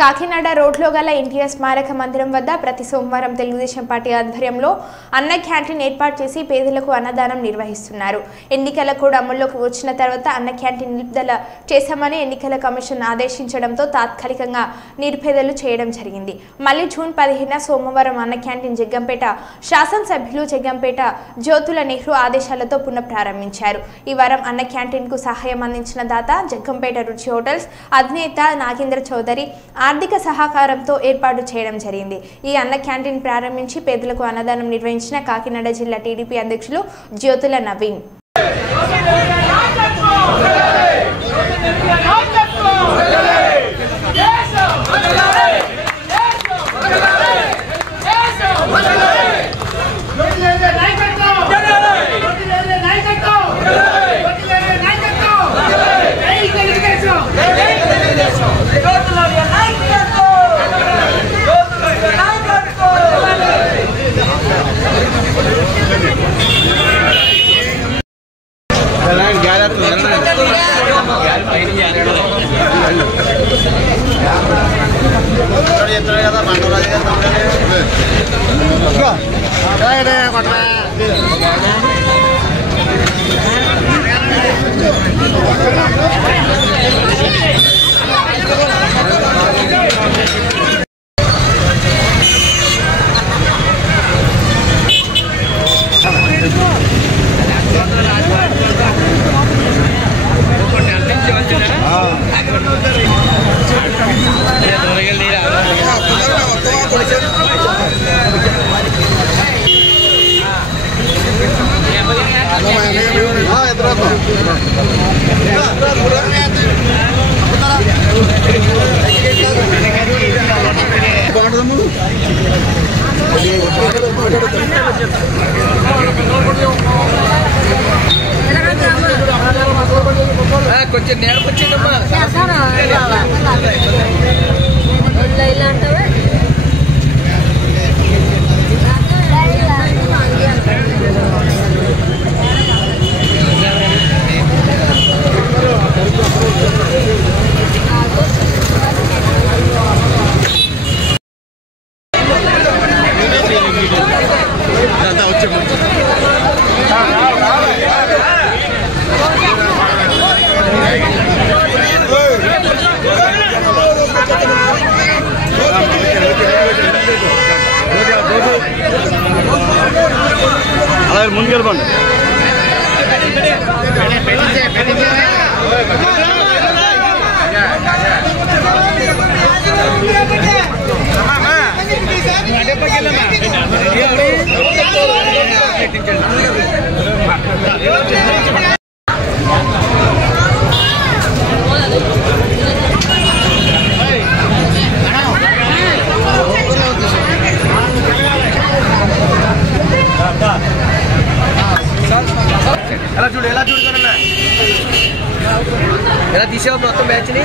కాకినాడ రోడ్లో గల ఎన్టీఆర్ స్మారక మందిరం వద్ద ప్రతి సోమవారం తెలుగుదేశం పార్టీ ఆధ్వర్యంలో అన్న క్యాంటీన్ ఏర్పాటు చేసి పేదలకు అన్నదానం నిర్వహిస్తున్నారు. ఎన్నికల కోడ్ అమల్లోకి వచ్చిన తర్వాత అన్న క్యాంటీన్ నిలుపుదల చేశామని ఎన్నికల కమిషన్ ఆదేశించడంతో తాత్కాలికంగా నిరుపేదలు చేయడం జరిగింది. మళ్ళీ జూన్ 15న సోమవారం అన్న క్యాంటీన్ జగ్గంపేట శాసనసభ్యులు జగ్గంపేట జ్యోతుల నెహ్రూ ఆదేశాలతో పునఃప్రారంభించారు. ఈ వారం అన్న క్యాంటీన్ కు సహాయం అందించిన దాత జగ్గంపేట రుచి హోటల్స్ అధినేత నాగేంద్ర చౌదరి ఆర్థిక సహకారంతో ఏర్పాటు చేయడం జరిగింది. ఈ అన్న క్యాంటీన్ ప్రారంభించి పేదలకు అన్నదానం నిర్వహించిన కాకినాడ జిల్లా టీడీపీ అధ్యక్షులు జ్యోతుల నవీన్. కొంచెం నేర్పొచ్చిందమ్మా అలాగే ముందుకెళ్ళండి. ఎలా తీసావు మొత్తం బ్యాచ్ని?